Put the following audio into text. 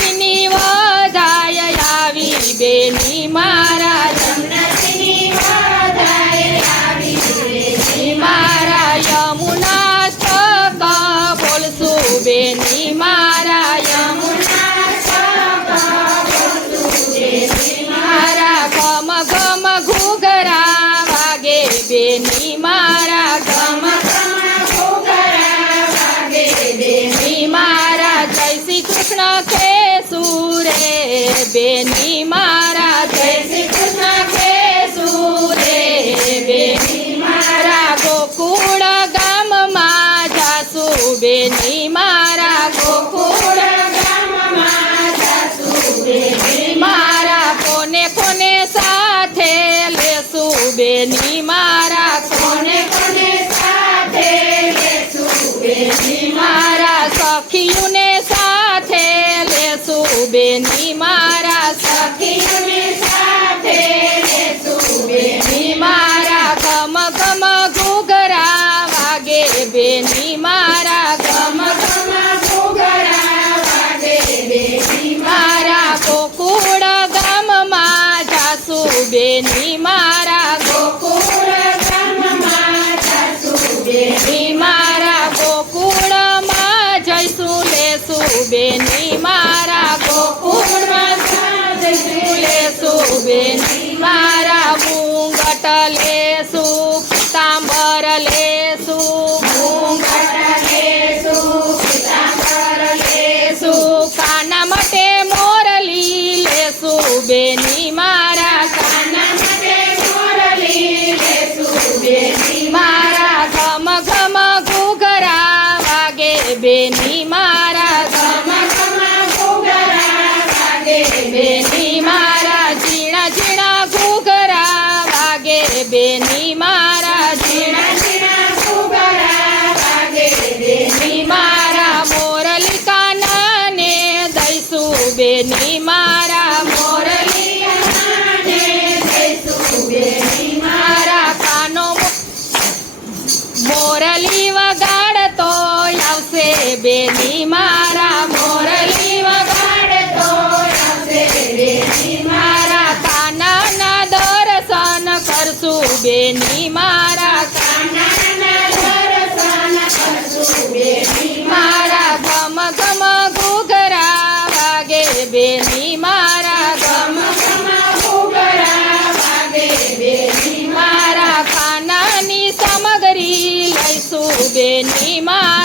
જમનાજીની વધાય આવી બેની મારા જમનાજીની વધાય આવી બેની મારા યમુના સ્તક બોલશું બેની મારા યમુના સ્તક બોલશું બેની મારા ગમ ગમ ઘૂઘરા વાગે બેની મારા ગમ ગમ ઘૂઘરા વાગે બેની મારા જય શ્રી કૃષ્ણ કેશું રે બેની મારા જય શ્રી કૃષ્ણ કેશું રે બેની મારા ગોકુળ ગામમાં જાશું બેની મારા ગોકુળ ગામમાં જાશું બેની મારા કોને કોને સાથે લેશું બેની મારા કોને કોને સાથે લેશું બેની મારા સખીઓને સાથે લેશું બેની મારા સખીઓને સાથે લેશું બેની મારા ગમ ગમ ઘૂઘરા વાગે બેની મારા ગમ ગમ ઘૂઘરા વાગે બેની મારા ગોકુળ ગામમાં જાશું બેની મારા ગોકુળ ગામમાં જાશું બેની મારા ગોકુળમાં જઈશું લેશું બેની મારા ગોકુળમાં જઈશું લેશું બેની મારા મુંગટ લેશું પીતાંબર લેશું મુંગટ લેશું પીતાંબર લેશું કાના માટે મોરલી લેશું બેની મારા કાના માટે મોરલી લેશું બેની મારા ગમ ગમ ઘૂઘરા વાગે બેની મારા ગમ ગમ ઘૂઘરા વાગે બેની મારા ઝીણા ઝીણા ઘૂઘરા વાગે બેની મારા ઝીણા ઝીણા ઘૂઘરા વાગે બેની મારા મોરલી કાનાને દઈશું બેની મારા મોરલી કાનાને દઈશું બેની મારા કાનો મોરલી વગાડતો આવશે બેની મારા મોરલી વગાડતો આવશે બેની મારા કાનાના દર્શન કરશું બેની મારા કાનાના દર્શન કરશું બેની મારા ગમ ગમ ઘૂઘરા વાગે બેની મારા ગમ ગમ ઘૂઘરા વાગે બેની મારા ખાનાની સામગ્રી લઈશું બેની મારા